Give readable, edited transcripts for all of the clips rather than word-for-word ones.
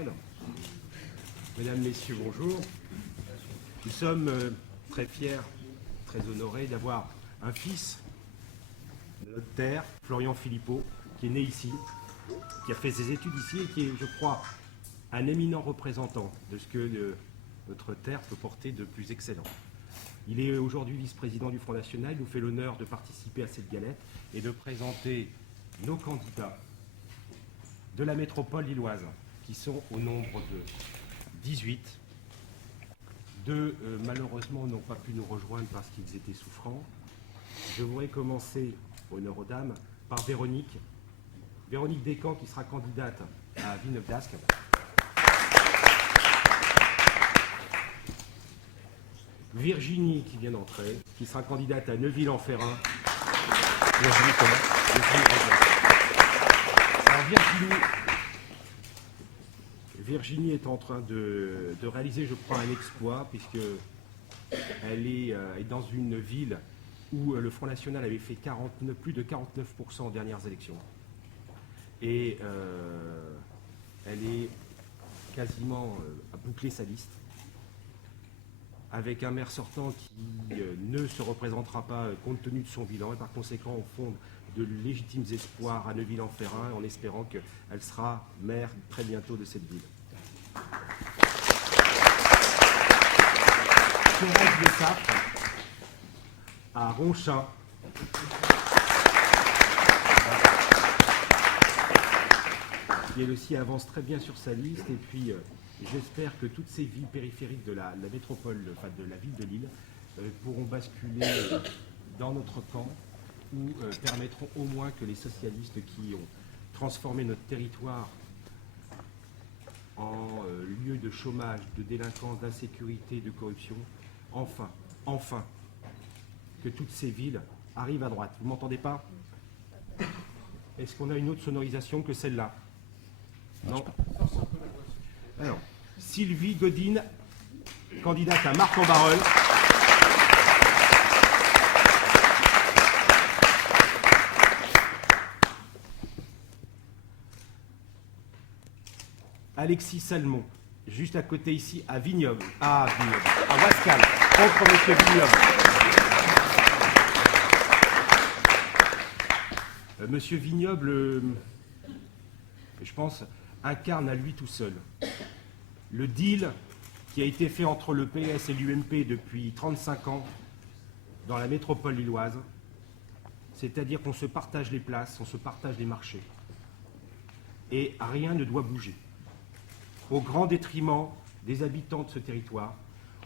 Alors, mesdames, messieurs, bonjour. Nous sommes très fiers, très honorés d'avoir un fils de notre terre, Florian Philippot, qui est né ici, qui a fait ses études ici et qui est, je crois, un éminent représentant de ce que notre terre peut porter de plus excellent. Il est aujourd'hui vice-président du Front National. Il nous fait l'honneur de participer à cette galette et de présenter nos candidats de la métropole lilloise, qui sont au nombre de 18. Deux, malheureusement, n'ont pas pu nous rejoindre parce qu'ils étaient souffrants. Je voudrais commencer, honneur aux dames, par Véronique. Véronique Descamps, qui sera candidate à Villeneuve-d'Ascq. Virginie, qui vient d'entrer, qui sera candidate à Neuville-en-Ferrain. Virginie, comment ? Alors Virginie est en train de réaliser, je crois, un exploit, puisqu'elle est dans une ville où le Front National avait fait plus de 49% aux dernières élections. Et elle est quasiment à boucler sa liste, avec un maire sortant qui ne se représentera pas compte tenu de son bilan, et par conséquent on fonde de légitimes espoirs à Neuville-en-Ferrain en espérant qu'elle sera maire très bientôt de cette ville. Thérèse de Saffre à Ronchin. Qui elle aussi avance très bien sur sa liste, et puis j'espère que toutes ces villes périphériques de la métropole, enfin de la ville de Lille, pourront basculer dans notre camp, ou permettront au moins que les socialistes qui ont transformé notre territoire en lieu de chômage, de délinquance, d'insécurité, de corruption, enfin, que toutes ces villes arrivent à droite. Vous m'entendez pas? Est-ce qu'on a une autre sonorisation que celle-là? Non. Alors, Sylvie Godine, candidate à Marc-en-Barœul. Alexis Salmon, juste à côté ici, à Vignoble, à Wascal, contre M. Vignoble. Monsieur Vignoble, je pense, incarne à lui tout seul le deal qui a été fait entre le PS et l'UMP depuis 35 ans dans la métropole lilloise, c'est-à-dire qu'on se partage les places, on se partage les marchés, et rien ne doit bouger, au grand détriment des habitants de ce territoire,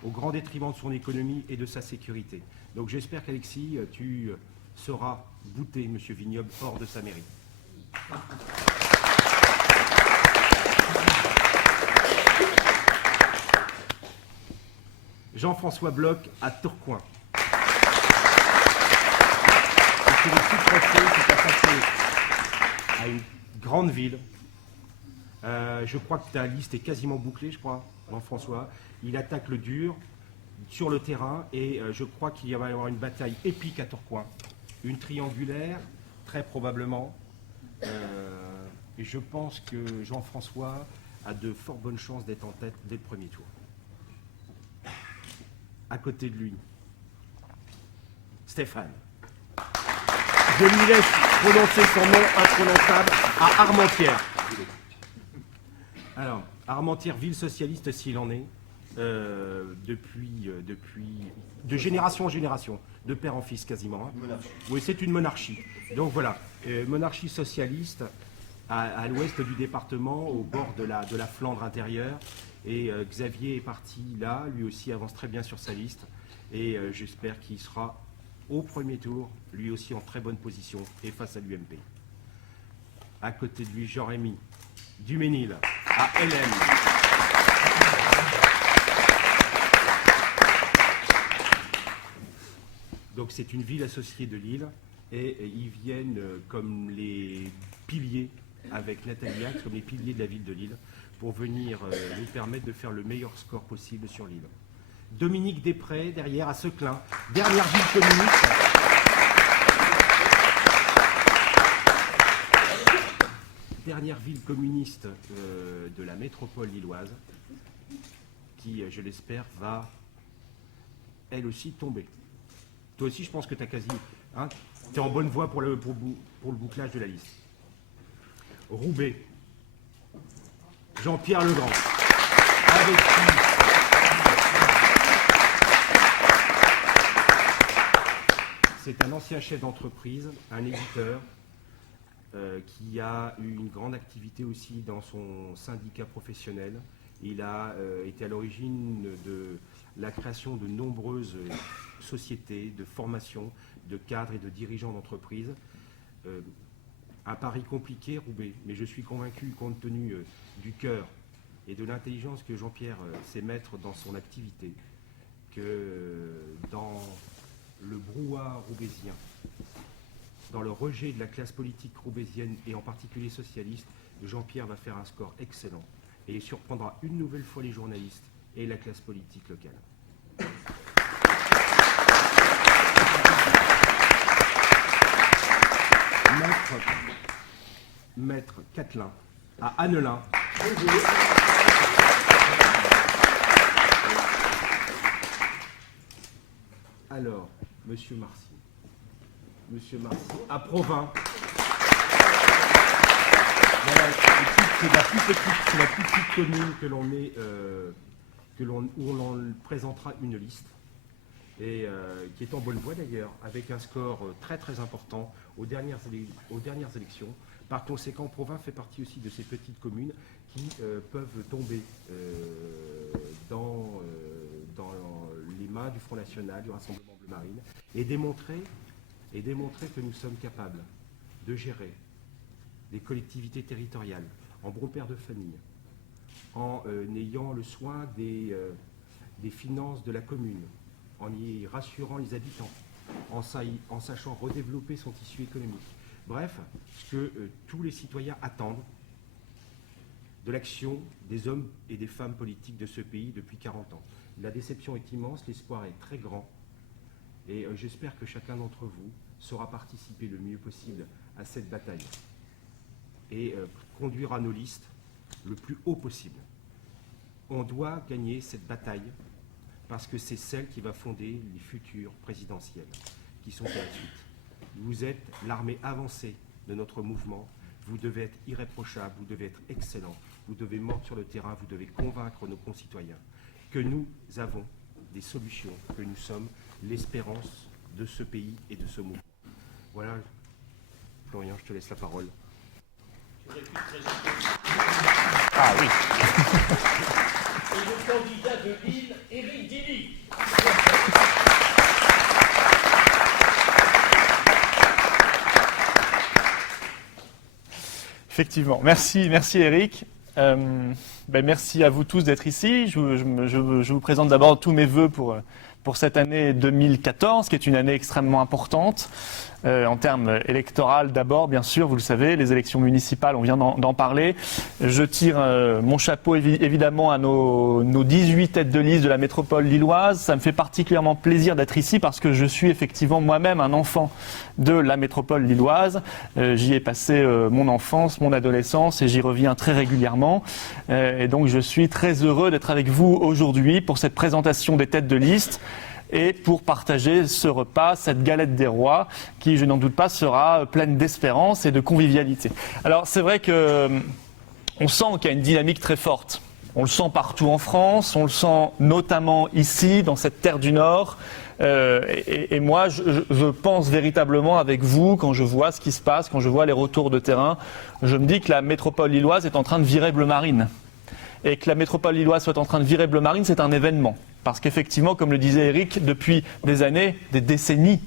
au grand détriment de son économie et de sa sécurité. Donc j'espère qu'Alexis, tu sauras bouter M. Vignoble hors de sa mairie. Jean-François Bloch à Tourcoing. C'est le sous-préfet qui est passé à une grande ville. Je crois que ta liste est quasiment bouclée, je crois, Jean-François. Il attaque le dur sur le terrain et je crois qu'il va y avoir une bataille épique à Tourcoing. Une triangulaire, très probablement. Et je pense que Jean-François a de fort bonnes chances d'être en tête dès le premier tour. À côté de lui, Stéphane. Je lui laisse prononcer son nom imprononçable à Armentières. Alors, Armentières, ville socialiste s'il en est, depuis de génération en génération, de père en fils quasiment. Hein. Oui, c'est une monarchie. Donc voilà, monarchie socialiste à l'ouest du département, au bord de la Flandre intérieure. Et Xavier est parti là, lui aussi avance très bien sur sa liste. Et j'espère qu'il sera au premier tour, lui aussi en très bonne position, et face à l'UMP. À côté de lui, Jean-Rémy Duménil, à LM. Donc c'est une ville associée de Lille, et ils viennent comme les piliers, avec Nathalie Axe, comme les piliers de la ville de Lille, pour venir nous permettre de faire le meilleur score possible sur Lille. Dominique Després, derrière, à Seclin, dernière ville communiste. dernière ville communiste de la métropole lilloise, qui, je l'espère, va elle aussi tomber. Toi aussi, je pense que tu as quasi... Hein, tu es en bonne voie pour le bouclage de la liste. Roubaix. Jean-Pierre Legrand. Avec qui... C'est un ancien chef d'entreprise, un éditeur, qui a eu une grande activité aussi dans son syndicat professionnel. Il a été à l'origine de la création de nombreuses sociétés, de formation, de cadres et de dirigeants d'entreprise. Un pari compliqué, Roubaix, mais je suis convaincu, compte tenu du cœur et de l'intelligence que Jean-Pierre sait mettre dans son activité, que dans le brouhaha roubaisien, dans le rejet de la classe politique roubaisienne et en particulier socialiste, Jean-Pierre va faire un score excellent et il surprendra une nouvelle fois les journalistes et la classe politique locale. Maître Catelin à Annelin. Alors, Monsieur Marcy. Monsieur Marcy, à Provins. Voilà, c'est la plus petite commune que l'on est, où l'on présentera une liste, et qui est en bonne voie d'ailleurs, avec un score très très important aux dernières élections. Par conséquent, Provins fait partie aussi de ces petites communes qui peuvent tomber dans les mains du Front National, du Rassemblement Bleu Marine, et démontrer que nous sommes capables de gérer des collectivités territoriales en bon père de famille, en ayant le soin des finances de la commune, en y rassurant les habitants, en sachant redévelopper son tissu économique. Bref, ce que tous les citoyens attendent de l'action des hommes et des femmes politiques de ce pays depuis 40 ans. La déception est immense, l'espoir est très grand, et j'espère que chacun d'entre vous saura participer le mieux possible à cette bataille et conduira nos listes le plus haut possible. On doit gagner cette bataille parce que c'est celle qui va fonder les futures présidentielles qui sont à la suite. Vous êtes l'armée avancée de notre mouvement, vous devez être irréprochable, vous devez être excellent, vous devez mordre sur le terrain, vous devez convaincre nos concitoyens que nous avons des solutions, que nous sommes l'espérance de ce pays et de ce mouvement. Voilà, Florian, je te laisse la parole. Ah oui. Et le candidat de Lille, Éric Dilly. Effectivement. Merci Éric. Merci à vous tous d'être ici. Je vous présente d'abord tous mes vœux pour cette année 2014, qui est une année extrêmement importante. En termes électoraux d'abord, bien sûr, vous le savez, les élections municipales, on vient d'en parler. Je tire mon chapeau évidemment à nos 18 têtes de liste de la métropole lilloise. Ça me fait particulièrement plaisir d'être ici parce que je suis effectivement moi-même un enfant de la métropole lilloise. J'y ai passé mon enfance, mon adolescence et j'y reviens très régulièrement. Et donc je suis très heureux d'être avec vous aujourd'hui pour cette présentation des têtes de liste et pour partager ce repas, cette galette des rois, qui, je n'en doute pas, sera pleine d'espérance et de convivialité. Alors, c'est vrai qu'on sent qu'il y a une dynamique très forte. On le sent partout en France, on le sent notamment ici, dans cette terre du Nord. Et moi, je pense véritablement avec vous, quand je vois ce qui se passe, quand je vois les retours de terrain, je me dis que la métropole lilloise est en train de virer Bleu Marine. Et que la métropole lilloise soit en train de virer Bleu Marine, c'est un événement. Parce qu'effectivement, comme le disait Éric, depuis des années, des décennies,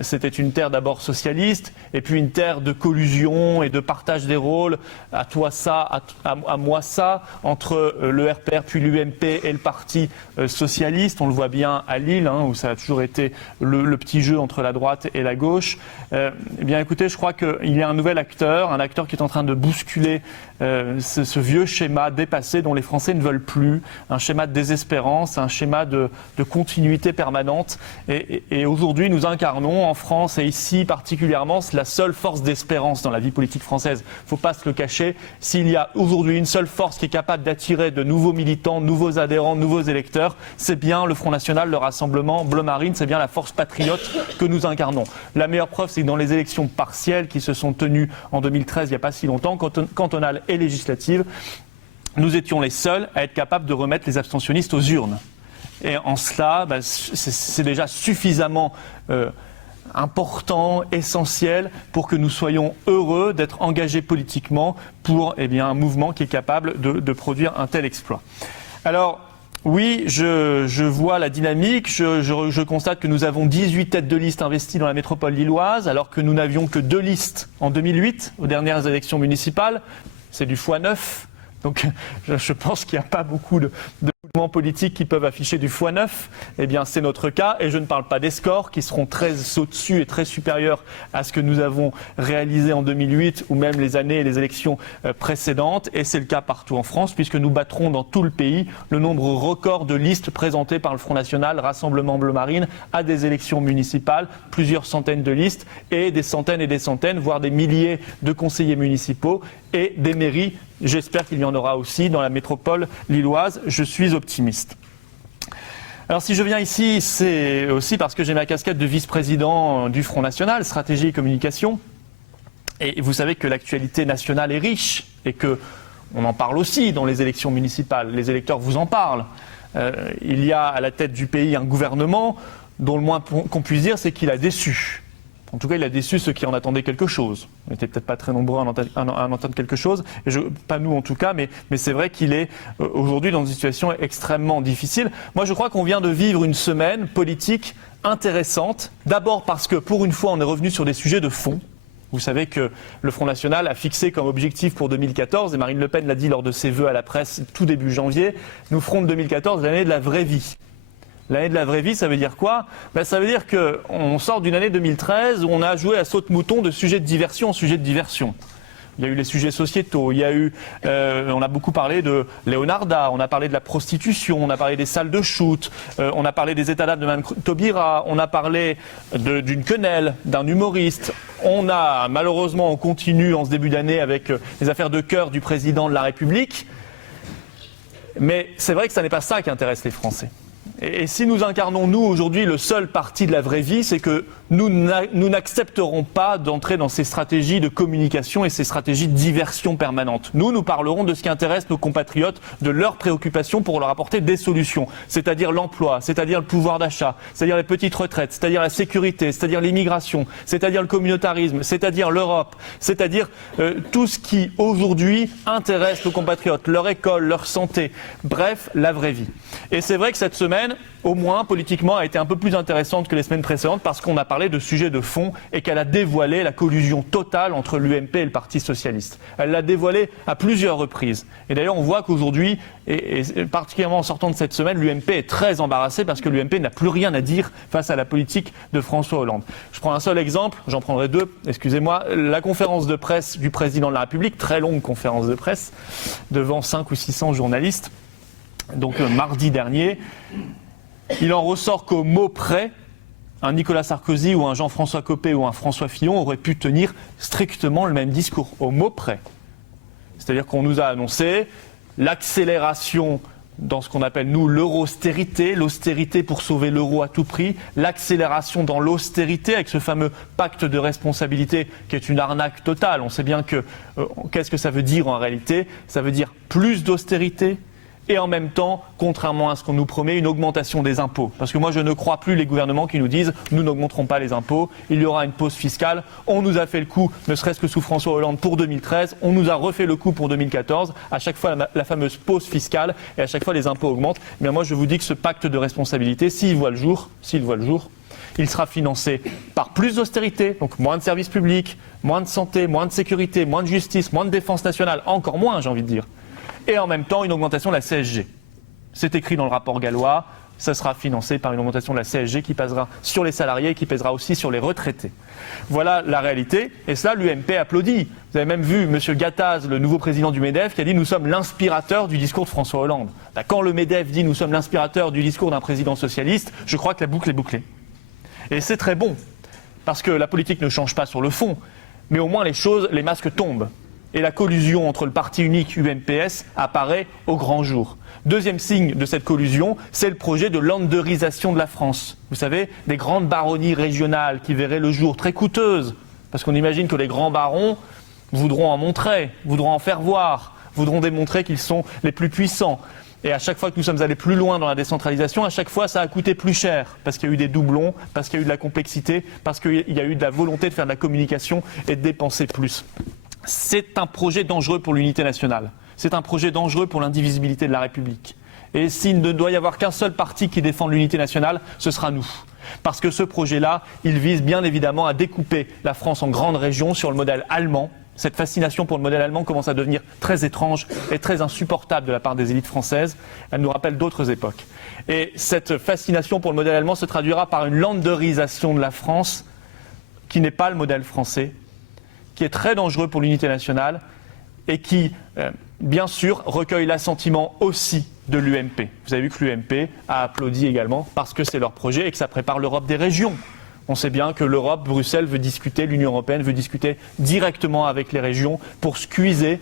c'était une terre d'abord socialiste, et puis une terre de collusion et de partage des rôles, à toi ça, à moi ça, entre le RPR puis l'UMP et le parti socialiste. On le voit bien à Lille, où ça a toujours été le petit jeu entre la droite et la gauche. Eh bien écoutez, je crois qu'il y a un nouvel acteur, un acteur qui est en train de bousculer ce vieux schéma dépassé dont les Français ne veulent plus, un schéma de désespérance, un schéma de continuité permanente. Et aujourd'hui, nous incarnons incarnons en France et ici particulièrement, c'est la seule force d'espérance dans la vie politique française. Il ne faut pas se le cacher. S'il y a aujourd'hui une seule force qui est capable d'attirer de nouveaux militants, de nouveaux adhérents, de nouveaux électeurs, c'est bien le Front National, le Rassemblement Bleu Marine, c'est bien la force patriote que nous incarnons. La meilleure preuve, c'est que dans les élections partielles qui se sont tenues en 2013, il n'y a pas si longtemps, cantonales et législatives, nous étions les seuls à être capables de remettre les abstentionnistes aux urnes. Et en cela, c'est déjà suffisamment important, essentiel, pour que nous soyons heureux d'être engagés politiquement pour un mouvement qui est capable de produire un tel exploit. Alors, oui, je vois la dynamique, je constate que nous avons 18 têtes de liste investies dans la métropole lilloise, alors que nous n'avions que 2 listes en 2008, aux dernières élections municipales. C'est du x9. Donc je pense qu'il n'y a pas beaucoup de mouvements politiques qui peuvent afficher du x9. Eh bien, c'est notre cas. Et je ne parle pas des scores qui seront très au-dessus et très supérieurs à ce que nous avons réalisé en 2008 ou même les années et les élections précédentes. Et c'est le cas partout en France, puisque nous battrons dans tout le pays le nombre record de listes présentées par le Front National, Rassemblement Bleu Marine, à des élections municipales, plusieurs centaines de listes et des centaines, voire des milliers de conseillers municipaux et des mairies. J'espère qu'il y en aura aussi dans la métropole lilloise. Je suis optimiste. Alors si je viens ici, c'est aussi parce que j'ai ma casquette de vice-président du Front National, stratégie et communication. Et vous savez que l'actualité nationale est riche et qu'on en parle aussi dans les élections municipales. Les électeurs vous en parlent. Il y a à la tête du pays un gouvernement dont le moins qu'on puisse dire, c'est qu'il a déçu. En tout cas, il a déçu ceux qui en attendaient quelque chose. On n'était peut-être pas très nombreux à en entendre quelque chose, pas nous en tout cas, mais c'est vrai qu'il est aujourd'hui dans une situation extrêmement difficile. Moi, je crois qu'on vient de vivre une semaine politique intéressante. D'abord parce que, pour une fois, on est revenu sur des sujets de fond. Vous savez que le Front National a fixé comme objectif pour 2014, et Marine Le Pen l'a dit lors de ses vœux à la presse tout début janvier, nous ferons de 2014 l'année de la vraie vie. L'année de la vraie vie, ça veut dire quoi ? Ça veut dire qu'on sort d'une année 2013 où on a joué à saute-mouton de sujet de diversion en sujet de diversion. Il y a eu les sujets sociétaux, on a beaucoup parlé de Leonarda, on a parlé de la prostitution, on a parlé des salles de shoot, on a parlé des états d'âme de Mme Taubira, on a parlé d'une quenelle, d'un humoriste. On continue en ce début d'année avec les affaires de cœur du président de la République. Mais c'est vrai que ce n'est pas ça qui intéresse les Français. Et si nous incarnons, nous, aujourd'hui, le seul parti de la vraie vie, c'est que nous n'accepterons pas d'entrer dans ces stratégies de communication et ces stratégies de diversion permanente. Nous parlerons de ce qui intéresse nos compatriotes, de leurs préoccupations pour leur apporter des solutions. C'est-à-dire l'emploi, c'est-à-dire le pouvoir d'achat, c'est-à-dire les petites retraites, c'est-à-dire la sécurité, c'est-à-dire l'immigration, c'est-à-dire le communautarisme, c'est-à-dire l'Europe, c'est-à-dire tout ce qui, aujourd'hui, intéresse nos compatriotes, leur école, leur santé. Bref, la vraie vie. Et c'est vrai que cette semaine, au moins politiquement, a été un peu plus intéressante que les semaines précédentes parce qu'on a parlé de sujets de fond et qu'elle a dévoilé la collusion totale entre l'UMP et le Parti socialiste. Elle l'a dévoilé à plusieurs reprises. Et d'ailleurs, on voit qu'aujourd'hui, et particulièrement en sortant de cette semaine, l'UMP est très embarrassée parce que l'UMP n'a plus rien à dire face à la politique de François Hollande. Je prends un seul exemple, j'en prendrai deux, excusez-moi. La conférence de presse du président de la République, très longue conférence de presse, devant 500 ou 600 journalistes, donc mardi dernier. Il en ressort qu'au mot près, un Nicolas Sarkozy ou un Jean-François Copé ou un François Fillon auraient pu tenir strictement le même discours, au mot près. C'est-à-dire qu'on nous a annoncé l'accélération dans ce qu'on appelle, nous, l'euro-austérité, l'austérité pour sauver l'euro à tout prix, l'accélération dans l'austérité avec ce fameux pacte de responsabilité qui est une arnaque totale. On sait bien que, qu'est-ce que ça veut dire en réalité ? Ça veut dire plus d'austérité, et en même temps, contrairement à ce qu'on nous promet, une augmentation des impôts. Parce que moi, je ne crois plus les gouvernements qui nous disent « nous n'augmenterons pas les impôts, il y aura une pause fiscale ». On nous a fait le coup, ne serait-ce que sous François Hollande, pour 2013. On nous a refait le coup pour 2014. À chaque fois, la fameuse pause fiscale et à chaque fois, les impôts augmentent. Mais moi, je vous dis que ce pacte de responsabilité, s'il voit le jour, il sera financé par plus d'austérité, donc moins de services publics, moins de santé, moins de sécurité, moins de justice, moins de défense nationale, encore moins, j'ai envie de dire. Et en même temps, une augmentation de la CSG. C'est écrit dans le rapport Gallois, ça sera financé par une augmentation de la CSG qui pèsera sur les salariés et qui pèsera aussi sur les retraités. Voilà la réalité, et cela, l'UMP applaudit. Vous avez même vu M. Gattaz, le nouveau président du MEDEF, qui a dit « nous sommes l'inspirateur du discours de François Hollande ». Quand le MEDEF dit « nous sommes l'inspirateur du discours d'un président socialiste », je crois que la boucle est bouclée. Et c'est très bon. parce que la politique ne change pas sur le fond, mais au moins les masques tombent. Et la collusion entre le parti unique UMPS apparaît au grand jour. Deuxième signe de cette collusion, c'est le projet de landerisation de la France. Vous savez, des grandes baronnies régionales qui verraient le jour, très coûteuses, parce qu'on imagine que les grands barons voudront en montrer, voudront en faire voir, voudront démontrer qu'ils sont les plus puissants. Et à chaque fois que nous sommes allés plus loin dans la décentralisation, à chaque fois ça a coûté plus cher, parce qu'il y a eu des doublons, parce qu'il y a eu de la complexité, parce qu'il y a eu de la volonté de faire de la communication et de dépenser plus. C'est un projet dangereux pour l'unité nationale. C'est un projet dangereux pour l'indivisibilité de la République. Et s'il ne doit y avoir qu'un seul parti qui défend l'unité nationale, ce sera nous. Parce que ce projet-là, il vise bien évidemment à découper la France en grandes régions sur le modèle allemand. Cette fascination pour le modèle allemand commence à devenir très étrange et très insupportable de la part des élites françaises. Elle nous rappelle d'autres époques. Et cette fascination pour le modèle allemand se traduira par une landerisation de la France qui n'est pas le modèle français, qui est très dangereux pour l'unité nationale et qui, bien sûr, recueille l'assentiment aussi de l'UMP. Vous avez vu que l'UMP a applaudi également parce que c'est leur projet et que ça prépare l'Europe des régions. On sait bien que l'Europe, Bruxelles veut discuter, l'Union européenne veut discuter directement avec les régions pour squeezer,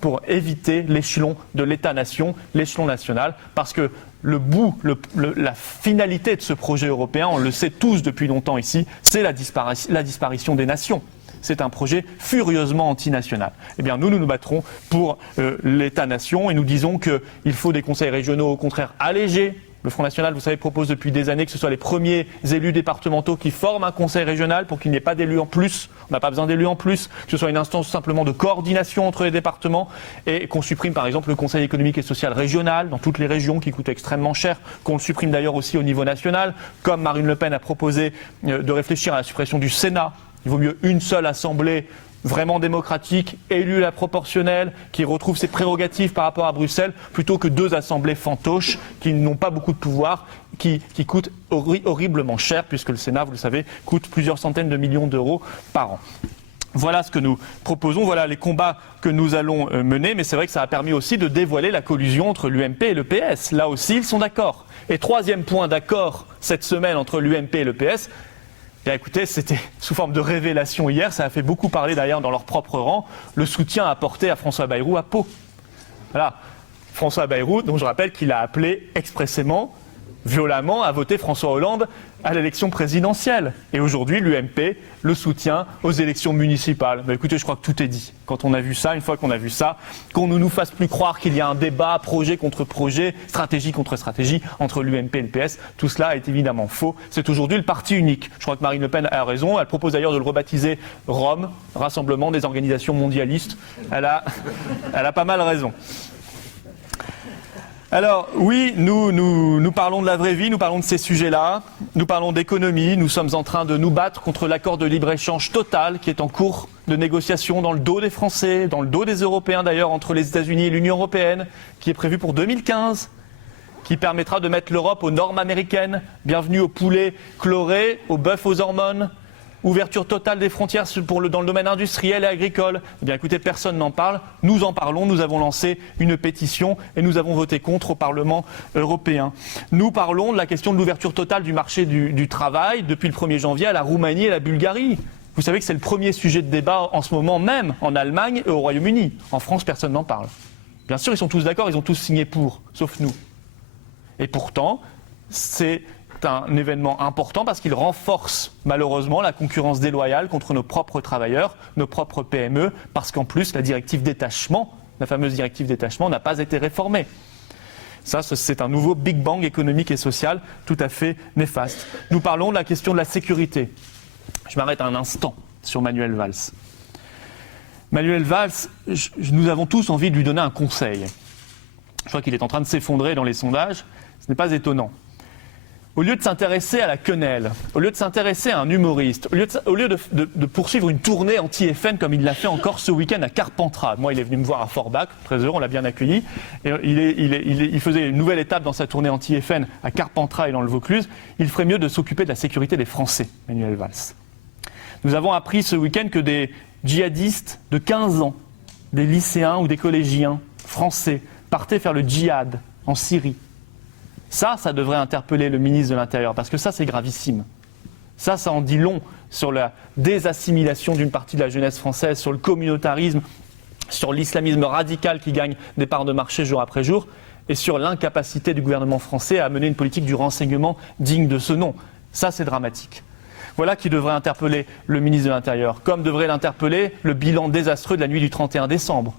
pour éviter l'échelon de l'État-nation, l'échelon national, parce que la finalité de ce projet européen, on le sait tous depuis longtemps ici, c'est la disparition des nations. C'est un projet furieusement antinational. Eh bien, nous nous battrons pour l'État-nation et nous disons qu'il faut des conseils régionaux, au contraire, allégés. Le Front National, vous savez, propose depuis des années que ce soit les premiers élus départementaux qui forment un conseil régional pour qu'il n'y ait pas d'élus en plus. On n'a pas besoin d'élus en plus, que ce soit une instance simplement de coordination entre les départements et qu'on supprime par exemple le conseil économique et social régional dans toutes les régions qui coûte extrêmement cher, qu'on le supprime d'ailleurs aussi au niveau national, comme Marine Le Pen a proposé de réfléchir à la suppression du Sénat. Il vaut mieux une seule assemblée vraiment démocratique, élue à la proportionnelle, qui retrouve ses prérogatives par rapport à Bruxelles, plutôt que deux assemblées fantoches qui n'ont pas beaucoup de pouvoir, qui coûtent horriblement cher, puisque le Sénat, vous le savez, coûte plusieurs centaines de millions d'euros par an. Voilà ce que nous proposons, voilà les combats que nous allons mener, mais c'est vrai que ça a permis aussi de dévoiler la collusion entre l'UMP et le PS. Là aussi, ils sont d'accord. Et troisième point d'accord cette semaine entre l'UMP et le PS, bien, écoutez, c'était sous forme de révélation hier, ça a fait beaucoup parler d'ailleurs dans leur propre rang, le soutien apporté à François Bayrou à Pau. Voilà, François Bayrou, dont je rappelle qu'il a appelé expressément, violemment, à voter François Hollande à l'élection présidentielle. Et aujourd'hui, l'UMP le soutient aux élections municipales. Ben, écoutez, je crois que tout est dit. Quand on a vu ça, une fois qu'on a vu ça, qu'on ne nous fasse plus croire qu'il y a un débat projet contre projet, stratégie contre stratégie entre l'UMP et le PS, tout cela est évidemment faux. C'est aujourd'hui le parti unique. Je crois que Marine Le Pen a raison. Elle propose d'ailleurs de le rebaptiser ROM, Rassemblement des organisations mondialistes. Elle a pas mal raison. Alors oui, nous parlons de la vraie vie, nous parlons de ces sujets-là, nous parlons d'économie, nous sommes en train de nous battre contre l'accord de libre-échange total qui est en cours de négociation dans le dos des Français, dans le dos des Européens d'ailleurs, entre les États-Unis et l'Union européenne, qui est prévu pour 2015, qui permettra de mettre l'Europe aux normes américaines. Bienvenue au poulet chloré, au bœuf aux hormones. Ouverture totale des frontières dans le domaine industriel et agricole. Eh bien écoutez, personne n'en parle. Nous en parlons, nous avons lancé une pétition et nous avons voté contre au Parlement européen. Nous parlons de la question de l'ouverture totale du marché du travail depuis le 1er janvier à la Roumanie et la Bulgarie. Vous savez que c'est le premier sujet de débat en ce moment même en Allemagne et au Royaume-Uni. En France, personne n'en parle. Bien sûr, ils sont tous d'accord, ils ont tous signé pour, sauf nous. Et pourtant, c'est un événement important parce qu'il renforce malheureusement la concurrence déloyale contre nos propres travailleurs, nos propres PME, parce qu'en plus la directive détachement, la fameuse directive détachement, n'a pas été réformée. Ça, c'est un nouveau Big Bang économique et social tout à fait néfaste. Nous parlons de la question de la sécurité. Je m'arrête un instant sur Manuel Valls. Manuel Valls, nous avons tous envie de lui donner un conseil. Je crois qu'il est en train de s'effondrer dans les sondages, ce n'est pas étonnant. Au lieu de s'intéresser à la quenelle, au lieu de s'intéresser à un humoriste, au lieu de poursuivre une tournée anti-FN comme il l'a fait encore ce week-end à Carpentras. Moi, il est venu me voir à Forbach, très heureux, on l'a bien accueilli. Et il faisait une nouvelle étape dans sa tournée anti-FN à Carpentras et dans le Vaucluse. Il ferait mieux de s'occuper de la sécurité des Français, Manuel Valls. Nous avons appris ce week-end que des djihadistes de 15 ans, des lycéens ou des collégiens français, partaient faire le djihad en Syrie. Ça devrait interpeller le ministre de l'Intérieur, parce que ça, c'est gravissime. Ça en dit long sur la désassimilation d'une partie de la jeunesse française, sur le communautarisme, sur l'islamisme radical qui gagne des parts de marché jour après jour, et sur l'incapacité du gouvernement français à mener une politique du renseignement digne de ce nom. Ça, c'est dramatique. Voilà qui devrait interpeller le ministre de l'Intérieur, comme devrait l'interpeller le bilan désastreux de la nuit du 31 décembre.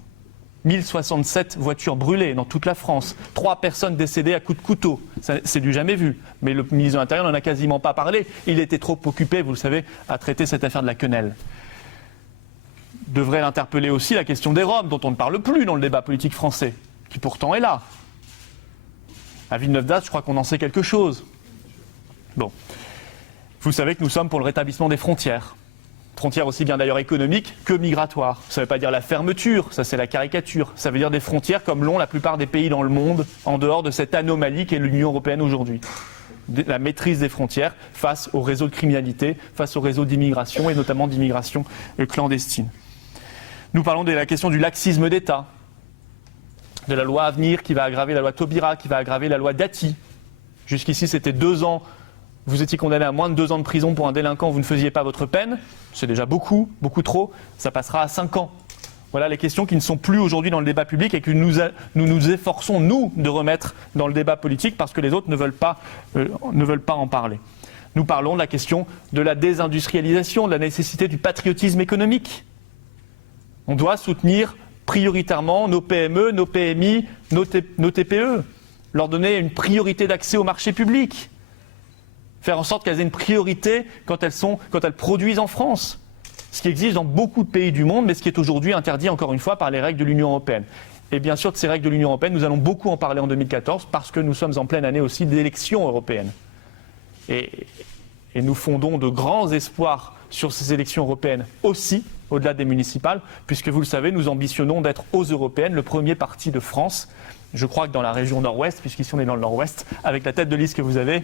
1067 voitures brûlées dans toute la France, 3 personnes décédées à coups de couteau. C'est du jamais vu. Mais le ministre de l'Intérieur n'en a quasiment pas parlé. Il était trop occupé, vous le savez, à traiter cette affaire de la quenelle. Devrait l'interpeller aussi la question des Roms, dont on ne parle plus dans le débat politique français, qui pourtant est là. À Villeneuve-d'Ascq, je crois qu'on en sait quelque chose. Bon. Vous savez que nous sommes pour le rétablissement des frontières. Frontières aussi bien d'ailleurs économiques que migratoires. Ça ne veut pas dire la fermeture, ça c'est la caricature. Ça veut dire des frontières comme l'ont la plupart des pays dans le monde, en dehors de cette anomalie qu'est l'Union européenne aujourd'hui. La maîtrise des frontières face au réseau de criminalité, face au réseau d'immigration et notamment d'immigration clandestine. Nous parlons de la question du laxisme d'État, de la loi à venir qui va aggraver la loi Taubira, qui va aggraver la loi Dati. Jusqu'ici c'était 2 ans. Vous étiez condamné à moins de 2 ans de prison pour un délinquant, vous ne faisiez pas votre peine. C'est déjà beaucoup, beaucoup trop. Ça passera à 5 ans. Voilà les questions qui ne sont plus aujourd'hui dans le débat public et que nous nous efforçons, nous, de remettre dans le débat politique parce que les autres ne veulent pas en parler. Nous parlons de la question de la désindustrialisation, de la nécessité du patriotisme économique. On doit soutenir prioritairement nos PME, nos PMI, nos TPE, leur donner une priorité d'accès au marché public. Faire en sorte qu'elles aient une priorité quand elles produisent en France. Ce qui existe dans beaucoup de pays du monde, mais ce qui est aujourd'hui interdit, encore une fois, par les règles de l'Union européenne. Et bien sûr, de ces règles de l'Union européenne, nous allons beaucoup en parler en 2014, parce que nous sommes en pleine année aussi d'élections européennes. Et nous fondons de grands espoirs sur ces élections européennes aussi, au-delà des municipales, puisque vous le savez, nous ambitionnons d'être aux européennes le premier parti de France. Je crois que dans la région nord-ouest, puisqu'ici on est dans le nord-ouest, avec la tête de liste que vous avez,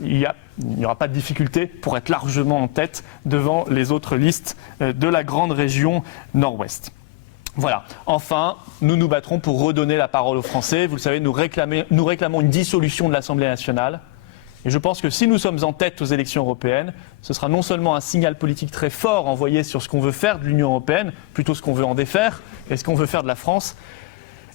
il n'y aura pas de difficulté pour être largement en tête devant les autres listes de la grande région nord-ouest. Voilà. Enfin, nous nous battrons pour redonner la parole aux Français. Vous le savez, nous réclamons une dissolution de l'Assemblée nationale. Et je pense que si nous sommes en tête aux élections européennes, ce sera non seulement un signal politique très fort envoyé sur ce qu'on veut faire de l'Union européenne, plutôt ce qu'on veut en défaire, et ce qu'on veut faire de la France,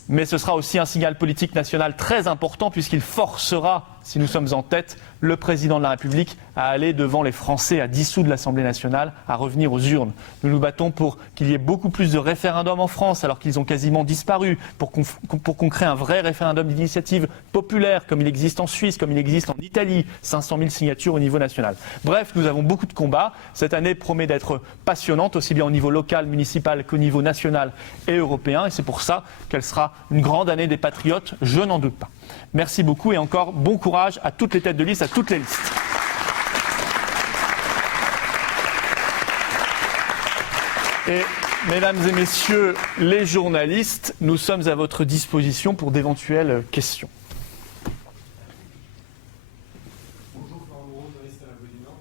mais ce sera aussi un signal politique national très important puisqu'il forcera, si nous sommes en tête, le président de la République à aller devant les Français, à dissoudre l'Assemblée nationale, à revenir aux urnes. Nous nous battons pour qu'il y ait beaucoup plus de référendums en France alors qu'ils ont quasiment disparu, pour qu'on crée un vrai référendum d'initiative populaire comme il existe en Suisse, comme il existe en Italie, 500 000 signatures au niveau national. Bref, nous avons beaucoup de combats. Cette année promet d'être passionnante, aussi bien au niveau local, municipal qu'au niveau national et européen. Et c'est pour ça qu'elle sera une grande année des patriotes, je n'en doute pas. Merci beaucoup et encore bon courage à toutes les têtes de liste, à toutes les listes. Et mesdames et messieurs les journalistes, nous sommes à votre disposition pour d'éventuelles questions. Bonjour, Florent Moreau, journaliste à la Voix du Nord.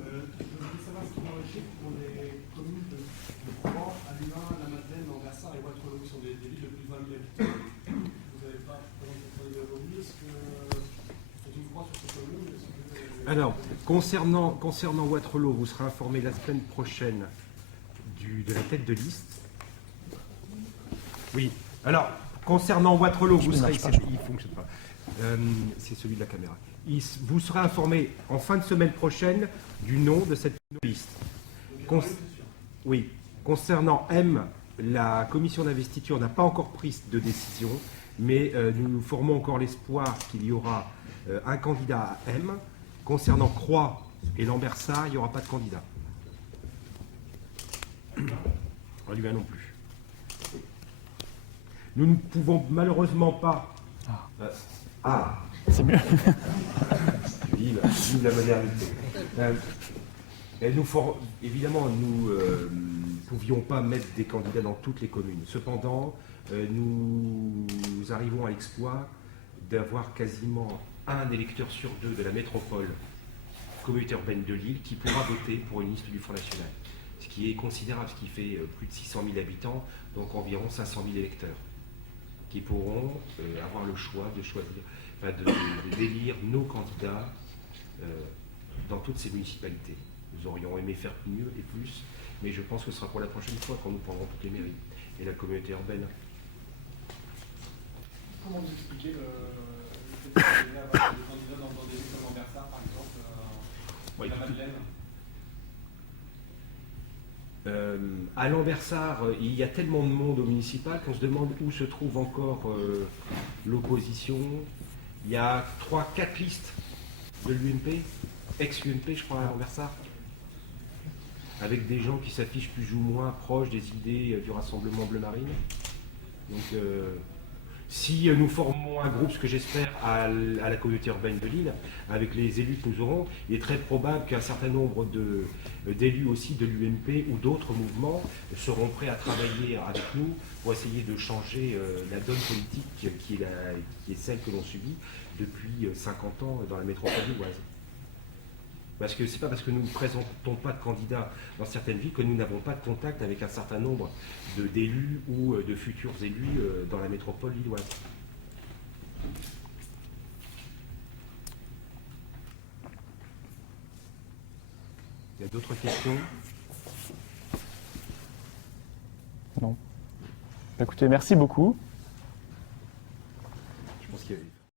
Je voulais savoir ce qu'il en est pour les communes de Provence, Alluin, La Madeleine, Lambersart et Waterloo, qui sont des villes de plus de 20 000 habitants. Vous n'avez pas présenté de revenu. Est-ce que c'est une croix sur ces communes? Alors, concernant Waterloo, vous serez informé la semaine prochaine de la tête de liste. Oui. Alors, concernant Waterloo, vous serez... Il ne fonctionne pas. C'est celui de la caméra. Vous serez informé en fin de semaine prochaine du nom de cette liste. Oui. Concernant M, la commission d'investiture n'a pas encore pris de décision, mais nous formons encore l'espoir qu'il y aura un candidat à M. Concernant Croix et Lambersart, il n'y aura pas de candidat. Alluin non plus. Nous ne pouvons malheureusement pas... C'est mieux. Vive la modernité. Évidemment, nous ne pouvions pas mettre des candidats dans toutes les communes. Cependant, nous arrivons à l'exploit d'avoir quasiment un électeur sur 2 de la métropole communauté urbaine de Lille qui pourra voter pour une liste du Front National. Ce qui est considérable, ce qui fait plus de 600 000 habitants, donc environ 500 000 électeurs, qui pourront avoir le choix de choisir, d'élire nos candidats dans toutes ces municipalités. Nous aurions aimé faire mieux et plus, mais je pense que ce sera pour la prochaine fois quand nous prendrons toutes les mairies et la communauté urbaine. Comment vous expliquez le fait d'arriver à avoir des candidats dans des villes comme Anversar, par exemple, Ouais, la Madeleine? À Lambersart, il y a tellement de monde au municipal qu'on se demande où se trouve encore l'opposition. Il y a 3-4 listes de l'UMP, ex-UMP je crois à Lambersart, avec des gens qui s'affichent plus ou moins proches des idées du Rassemblement Bleu Marine. Donc si nous formons un groupe, ce que j'espère, à la communauté urbaine de Lille, avec les élus que nous aurons, il est très probable qu'un certain nombre d'élus aussi de l'UMP ou d'autres mouvements seront prêts à travailler avec nous pour essayer de changer la donne politique qui est celle que l'on subit depuis 50 ans dans la métropole lilloise. Parce que c'est pas parce que nous ne présentons pas de candidats dans certaines villes que nous n'avons pas de contact avec un certain nombre d'élus ou de futurs élus dans la métropole lilloise. Il y a d'autres questions? Non. Écoutez, merci beaucoup. Je pense qu'il y avait...